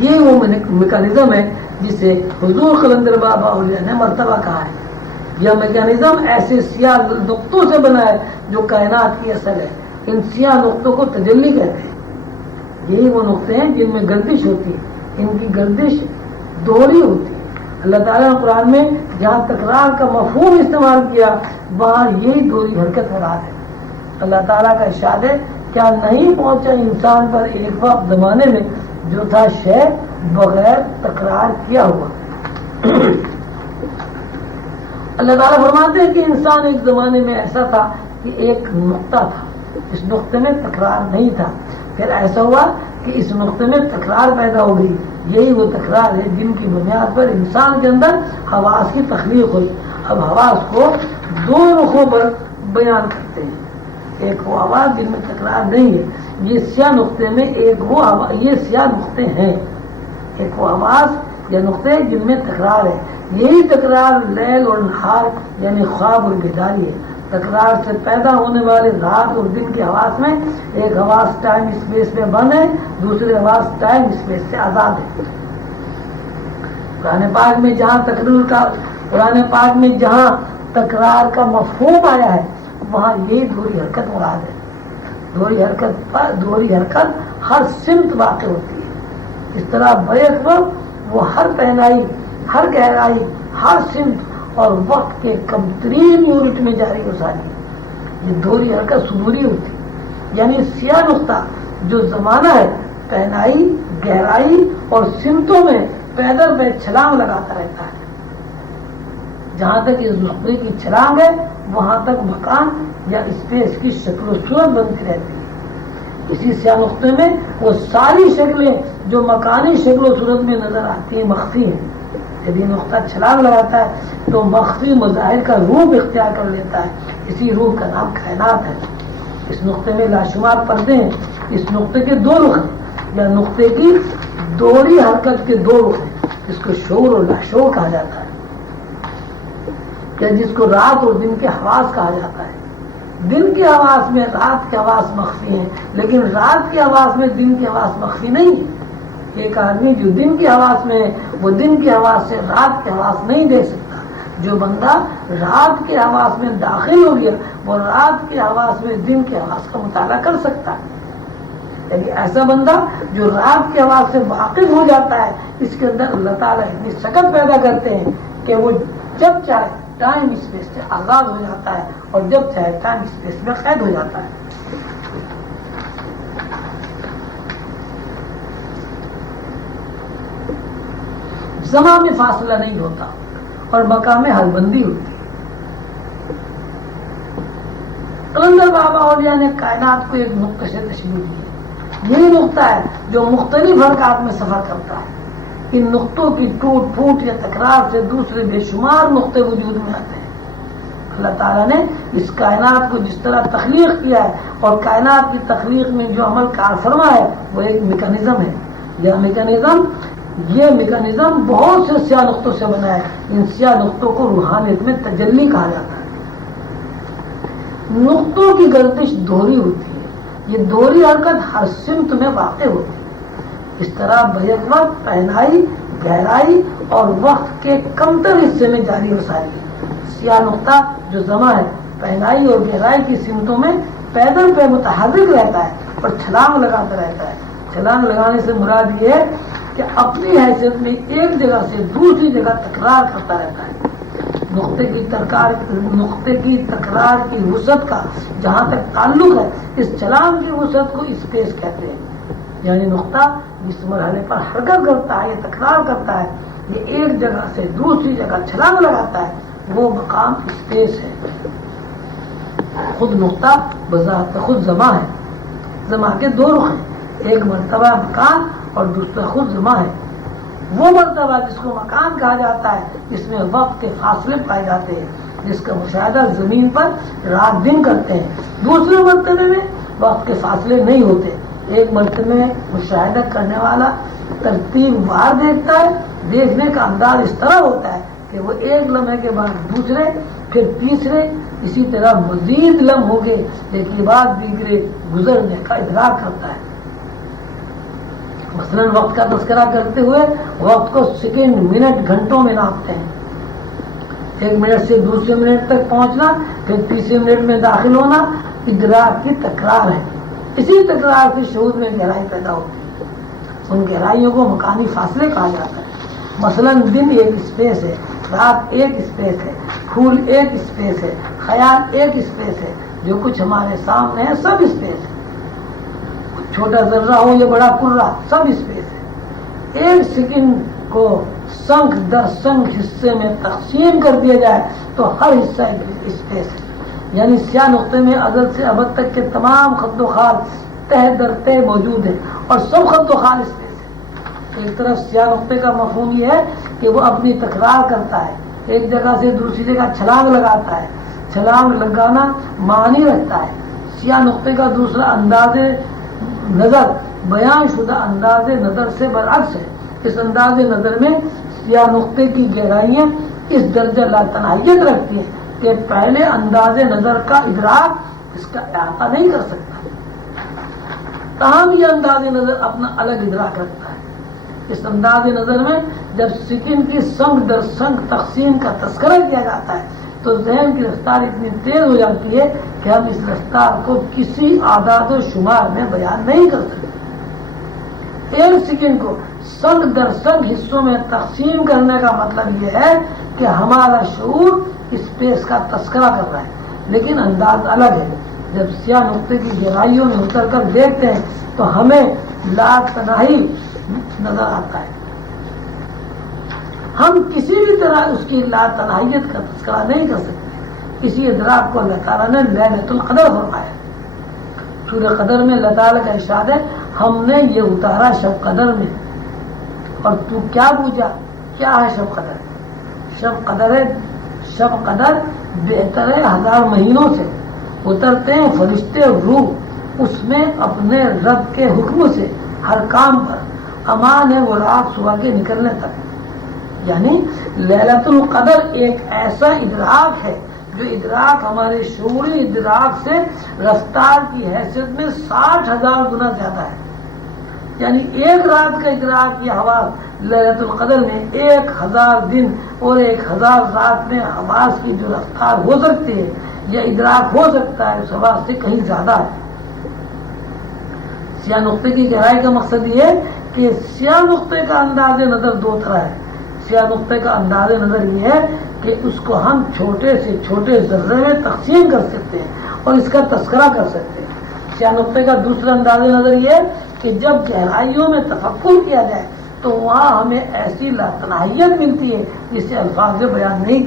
یہ وہ میکانزم ہے جسے حضور قلندر بابا اولیاء نے مرتبہ کہا ہے. یہ میکانزم ایسے سیاہ نقطوں سے بنا ہے جو کائنات کی اصل ہے. ان سیاہ نقطوں کو تجلی کہتے ہیں. یہی وہ نقطے ہیں جن میں گردش ہوتی ہے. ان کی گردش دوہری ہوتی ہے. اللہ تعالیٰ نے قرآن میں جہاں تکرار کا مفہوم استعمال کیا وہاں یہی دوہری حرکت مراد ہے. اللہ تعالیٰ کا ارشاد ہے کیا نہیں پہنچا انسان پر ایک وقت زمانے میں جو تھا شے بغیر تکرار کیا ہوا. اللہ تعالیٰ فرماتے ہیں کہ انسان ایک زمانے میں ایسا تھا کہ ایک نقطہ تھا, اس نقطے میں تکرار نہیں تھا. پھر ایسا ہوا کہ اس نقطے میں تکرار پیدا ہو گئی. یہی وہ تکرار ہے جن کی بنیاد پر انسان کے اندر حواس کی تخلیق ہوئی. اب حواس کو دو رخوں پر بیان کرتے ہیں. ایک وہ آواز جن میں تکرار نہیں ہے, یہ سیاہ نقطے میں ایک وہ یہ سیاہ نقطے ہیں. ایک وہ آواز یا نقطے جن میں تکرار ہے. یہی تکرار لیل اور نہار یعنی خواب اور بیداری ہے. تکرار سے پیدا ہونے والے رات اور دن کے حواس میں ایک حواس ٹائم اسپیس میں بند ہے, دوسرے حواس ٹائم اسپیس سے آزاد ہے. قرآن پاک میں جہاں تکرار کا مفہوم آیا ہے وہاں یہی دوہری حرکت مراد ہے. دوہری حرکت ہر سمت واقع ہوتی ہے. اس طرح بیک وقت وہ ہر پہنائی, ہر گہرائی, ہر سمت اور وقت کے کم ترین یونٹ میں جاری ہو ساری. یہ دوہری حرکت صدوری ہوتی ہے. یعنی سیاہ نقطہ جو زمانہ ہے پہنائی, گہرائی اور سمتوں میں پیدل میں چھلانگ لگاتا رہتا ہے. جہاں تک اس نقطے کی چھلانگ ہے وہاں تک مکان یا اسپیس کی شکل و صورت بنتی رہتی ہے. اسی سیاہ نقطے میں وہ ساری شکلیں جو مکانی شکل و صورت میں نظر آتی ہیں مخفی ہیں. یدی نقطہ چھلانگ لگاتا ہے تو مخفی مظاہر کا روپ اختیار کر لیتا ہے. اسی روپ کا نام کائنات ہے. اس نقطے میں لاشمار پردے ہیں. اس نقطے کے دو رخ ہیں یا نقطے کی دوہری حرکت کے دو رخ ہیں. اس کو شعور اور لاشعور کہا جاتا ہے, یا جس کو رات اور دن کے حواس کہا جاتا ہے. دن کے حواس میں رات کے حواس مخفی ہیں, لیکن رات کے حواس میں دن کے حواس مخفی نہیں ہے. ایک آدمی جو دن کی حواس میں ہے وہ دن کی حواس سے رات کے حواس نہیں دے سکتا. جو بندہ رات کے حواس میں داخل ہو گیا وہ رات کے حواس میں دن کے حواس کا مطالعہ کر سکتا ہے. یعنی ایسا بندہ جو رات کے حواس سے واقف ہو جاتا ہے اس کے اندر اللہ تعالیٰ اتنی شکل پیدا کرتے ہیں کہ وہ جب چاہے ٹائم اسپیس سے آزاد ہو جاتا ہے اور جب چاہے ٹائم اسپیس میں قید ہو جاتا ہے. زمان میں فاصلہ نہیں ہوتا اور مقام حل بندی ہوتی ہے. قلندر بابا اولیاء نے کائنات کو ایک نقطے سے تشبیہ دی ہے. یہی نقطہ ہے جو مختلف حرکات میں سفر کرتا ہے. ان نقطوں کی ٹوٹ پھوٹ یا تکرار سے دوسرے بے شمار نقطے وجود میں آتے ہیں. اللہ تعالیٰ نے اس کائنات کو جس طرح تخلیق کیا ہے اور کائنات کی تخلیق میں جو عمل کار فرما ہے وہ ایک میکانزم ہے. یہ میکانزم بہت سے سیاہ نقطوں سے بنا ہے. ان سیاہ نقطوں کو روحانیت میں تجلی کہا جاتا ہے. نقطوں کی گردش دوہری ہوتی ہے. یہ دوہری حرکت ہر سمت میں واقع ہوتی ہے. اس طرح بیک وقت پہنائی, گہرائی اور وقت کے کمتر حصے میں جاری ہو ساری. سیاہ نقطہ جو زماں ہے پہنائی اور گہرائی کی سمتوں میں پیدل پہ متحرک رہتا ہے اور چھلانگ لگاتا رہتا ہے. چھلانگ لگانے سے مراد یہ ہے کہ اپنی حیثیت میں ایک جگہ سے دوسری جگہ تکرار کرتا رہتا ہے. نقطے کی تکرار کی وسعت کا جہاں تک تعلق ہے اس چھلانگ کی وسعت کو اسپیس کہتے ہیں. یعنی نقطہ جس مرحلے پر حرکت کرتا ہے یا تکرار کرتا ہے یہ ایک جگہ سے دوسری جگہ چھلانگ لگاتا ہے وہ مقام اسپیس ہے. خود نقطہ بذات خود زماں ہے. زماں کے دو رخ ہیں, ایک مرتبہ مکان اور دوسرا خود زماں ہے. وہ مرتبہ جس کو مکان کہا جاتا ہے جس میں وقت کے فاصلے پائے جاتے ہیں, جس کا مشاہدہ زمین پر رات دن کرتے ہیں. دوسرے مرتبے میں وقت کے فاصلے نہیں ہوتے. ایک مرتبے میں مشاہدہ کرنے والا ترتیب وار دیکھتا ہے. دیکھنے کا انداز اس طرح ہوتا ہے کہ وہ ایک لمحے کے بعد دوسرے پھر تیسرے اسی طرح مزید لمحوں کے ایک کے بعد دیگرے گزرنے کا ادراک کرتا ہے. مثلاً وقت کا تذکرہ کرتے ہوئے وقت کو سیکنڈ منٹ گھنٹوں میں ناپتے ہیں. 1 منٹ سے دوسرے منٹ تک پہنچنا، پھر تیسرے منٹ میں داخل ہونا، ادراک کی تکرار ہے. اسی تکرار سے شعور میں گہرائی پیدا ہوتی ہے. ان گہرائیوں کو مکانی فاصلے کہا جاتا ہے. مثلاً دن ایک اسپیس ہے، رات ایک اسپیس ہے، پھول ایک اسپیس ہے، خیال ایک اسپیس ہے. جو کچھ ہمارے سامنے ہے سب اسپیس ہے. چھوٹا ذرہ ہو یا بڑا کرہ، سب اسپیس ہے. ایک سیکنڈ کو سنکھ در سنکھ حصے میں تقسیم کر دیا جائے تو ہر حصہ اسپیس ہے. یعنی سیاہ نقطے میں ازل سے ابد تک کے تمام خط و خال تہ در تہ موجود ہیں اور سب خط و خال اسپیس ہے. ایک طرف سیاہ نقطے کا مفہوم یہ ہے کہ وہ اپنی تکرار کرتا ہے، ایک جگہ سے دوسری جگہ چھلانگ لگاتا ہے. چھلانگ لگانا معنی رکھتا ہے. سیاہ نقطے کا دوسرا انداز نظر بیان شدہ انداز نظر سے برعکس ہے. اس انداز نظر میں سیاہ نقطے کی گہرائیاں اس درجہ لاتناہیت رکھتی ہیں کہ پہلے انداز نظر کا ادراک اس کا احاطہ نہیں کر سکتا. تاہم یہ انداز نظر اپنا الگ ادراک رکھتا ہے. اس انداز نظر میں جب سیکنڈ کی سنگ در سنگ تقسیم کا تذکرہ کیا جاتا ہے تو ذہن کی رفتار اتنی تیز ہو جاتی ہے کہ ہم اس رفتار کو کسی اعداد و شمار میں بیان نہیں کر سکتے. ایک سیکنڈ کو سنگ در سنگ حصوں میں تقسیم کرنے کا مطلب یہ ہے کہ ہمارا شعور اسپیس کا تذکرہ کر رہا ہے، لیکن انداز الگ ہے. جب سیاہ نقطے کی گہرائیوں میں اتر کر دیکھتے ہیں تو ہمیں لا تناہی نظر آتا ہے. ہم کسی بھی طرح اس کی لا تناہیت کا تذکرہ نہیں کر سکتے. اسی ادراک کو اللہ تعالیٰ نے لیلۃ القدر فرمایا. سورہ قدر میں اللہ تعالیٰ کا ارشاد ہے ہم نے یہ اتارا شب قدر میں. اور تو کیا پوچھا کیا ہے شب قدر؟ شب قدر بہتر ہے 1000 مہینوں سے. اترتے ہیں فرشتے روح اس میں اپنے رب کے حکم سے ہر کام پر. امان ہے وہ رات صبح کے نکلنے تک. یعنی لیلۃ القدر ایک ایسا ادراک ہے جو ادراک ہمارے شعوری ادراک سے رفتار کی حیثیت میں 60,000 گنا زیادہ ہے. یعنی ایک رات کا ادراک یہ حواس لیلۃ القدر میں 1000 دن اور 1000 رات میں حواس کی جو رفتار ہو سکتی ہے یا ادراک ہو سکتا ہے اس حواس سے کہیں زیادہ ہے. سیاہ نقطے کی گہرائی کا مقصد یہ ہے کہ سیاہ نقطے کا انداز نظر 2 طرح ہے. سیاہ نقطے کا انداز نظر یہ ہے کہ اس کو ہم چھوٹے سے چھوٹے ذرے میں تقسیم کر سکتے ہیں اور اس کا تذکرہ کر سکتے ہیں. سیاہ نقطے کا دوسرا انداز نظر یہ ہے کہ جب گہرائیوں میں تفکر کیا جائے تو وہاں ہمیں ایسی لاتناہیت ملتی ہے جسے الفاظ سے بیان نہیں